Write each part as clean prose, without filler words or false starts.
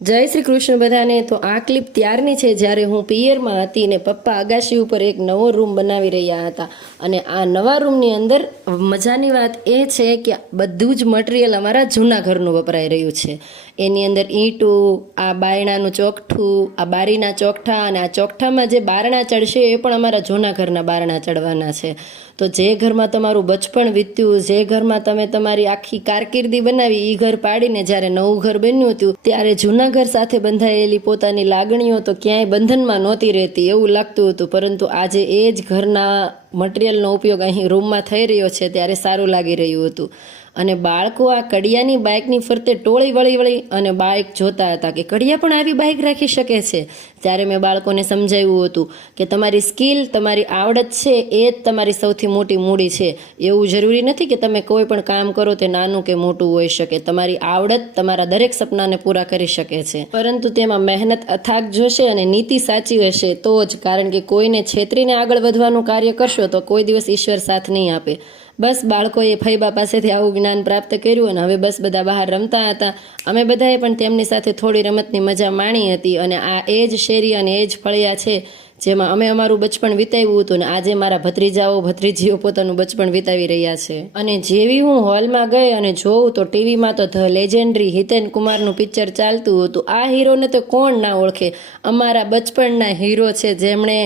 જય શ્રી કૃષ્ણ બધાને। તો આ ક્લિપ ત્યારની છે જ્યારે હું પિયરમાં હતી ને પપ્પા અગાશી ઉપર એક નવો રૂમ બનાવી રહ્યા હતા અને આ નવા રૂમની અંદર મજાની વાત એ છે કે બધું જ મટીરિયલ અમારા જૂના ઘરનું વપરાઈ રહ્યું છે। એની અંદર ઈંટું, આ બાયણાનું ચોકઠું, આ બારીના ચોકઠા અને આ ચોકઠામાં જે બારણા ચડશે એ પણ અમારા જૂના ઘરના બારણા ચડવાના છે। તો જે ઘરમાં તમારું બચપણ વીત્યું, જે ઘરમાં તમે તમારી આખી કારકિર્દી બનાવી, એ ઘર પાડીને જ્યારે નવું ઘર બન્યું હતું ત્યારે જૂના ઘર સાથે બંધાયેલી પોતાની લાગણીઓ તો ક્યાંય બંધનમાં નહોતી રહેતી એવું લાગતું હતું, પરંતુ આજે એ જ ઘરના મટીરિયલનો ઉપયોગ અહીં રૂમમાં થઈ રહ્યો છે ત્યારે સારું લાગી રહ્યું હતું। અને બાળકો આ કડિયાની બાઇકની ફરતે ટોળી વળી વળી અને બાઇક જોતા હતા કે કડિયા પણ આવી બાઇક રાખી શકે છે। ત્યારે મેં બાળકોને સમજાવ્યું હતું કે તમારી સ્કિલ, તમારી આવડત છે એ જ તમારી સૌથી મોટી મૂડી છે। એવું જરૂરી નથી કે તમે કોઈ પણ કામ કરો તે નાનું કે મોટું હોઈ શકે। તમારી આવડત તમારા દરેક સપનાને પૂરા કરી શકે છે, પરંતુ તેમાં મહેનત અથાગ જોશે અને નીતિ સાચી હશે તો જ, કારણ કે કોઈને છેતરીને આગળ વધવાનું કાર્ય કરશો તો કોઈ દિવસ ઈશ્વર સાથ નહીં આપે। બસ બાળકોએ ફૈબા પાસેથી આવું જ્ઞાન પ્રાપ્ત કર્યું અને હવે બસ બધા બહાર રમતા હતા। અમે બધાએ પણ તેમની સાથે થોડી રમતની મજા માણી હતી અને આ એ જ શેરી અને એ જ ફળિયા છે જેમાં અમે અમારું બચપણ વિતાવ્યું હતું ને આજે મારા ભત્રીજાઓ ભત્રીજીઓ પોતાનું બચપણ વિતાવી રહ્યા છે। અને જેવી હું હોલમાં ગઈ અને જોઉં તો ટીવીમાં તો ધ લેજેન્ડરી હિતેન કુમારનું પિક્ચર ચાલતું હતું। આ હીરોને તો કોણ ના ઓળખે, અમારા બચપણના હીરો છે જેમણે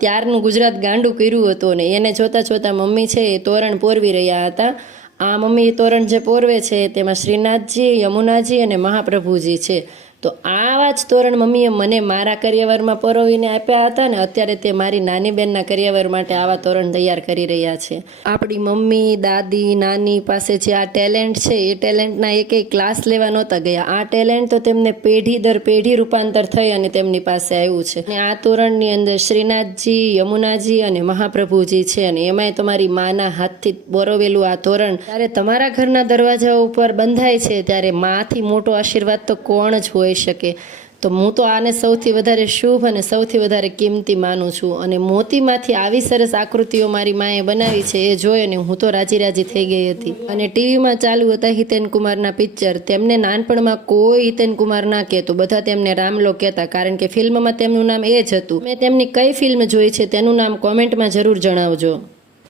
ત્યારનું ગુજરાત ગાંડું કર્યું હતું અને એને જોતા જોતા મમ્મી છે એ તોરણ પોરવી રહ્યા હતા। આ મમ્મી તોરણ જે પોરવે છે તેમાં શ્રીનાથજી, યમુનાજી અને મહાપ્રભુજી છે। તો આવા જ તોરણ મમ્મીએ મને મારા કરિયાવરમાં પરોવીને આપ્યા હતા ને અત્યારે તે મારી નાની બહેનના કરિયાવર માટે આવા તોરણ તૈયાર કરી રહ્યા છે। આપણી મમ્મી, દાદી, નાની પાસે જે આ ટેલેન્ટ છે એ ટેલેન્ટના એકેય ક્લાસ લેવા નહોતા ગયા। આ ટેલેન્ટ તો તેમને પેઢી દર પેઢી રૂપાંતર થઈ અને તેમની પાસે આવ્યું છે। અને આ તોરણની અંદર શ્રીનાથજી, યમુનાજી અને મહાપ્રભુજી છે અને એમાંય તમારી માના હાથથી બોરવેલું આ તોરણ ત્યારે તમારા ઘરના દરવાજા ઉપર બંધાય છે ત્યારે માથી મોટો આશીર્વાદ તો કોણ જ હોઈ શકે। તો હું તો આને સૌથી વધારે શુભ અને સૌથી વધારે કિંમતી માનું છું અને મોતીમાંથી આવી સરસ આકૃતિઓ મારી માએ બનાવી છે એ જોઈ અને હું તો રાજી રાજી થઈ ગઈ હતી। અને ટીવીમાં ચાલુ હતા હિતેન કુમારના પિક્ચર। તેમને નાનપણમાં કોઈ હિતેન કુમાર ના કહેતું, બધા તેમને રામલો કહેતા, કારણ કે ફિલ્મમાં તેમનું નામ એ જ હતું। મેં તેમની કઈ ફિલ્મ જોઈ છે તેનું નામ કોમેન્ટમાં જરૂર જણાવજો।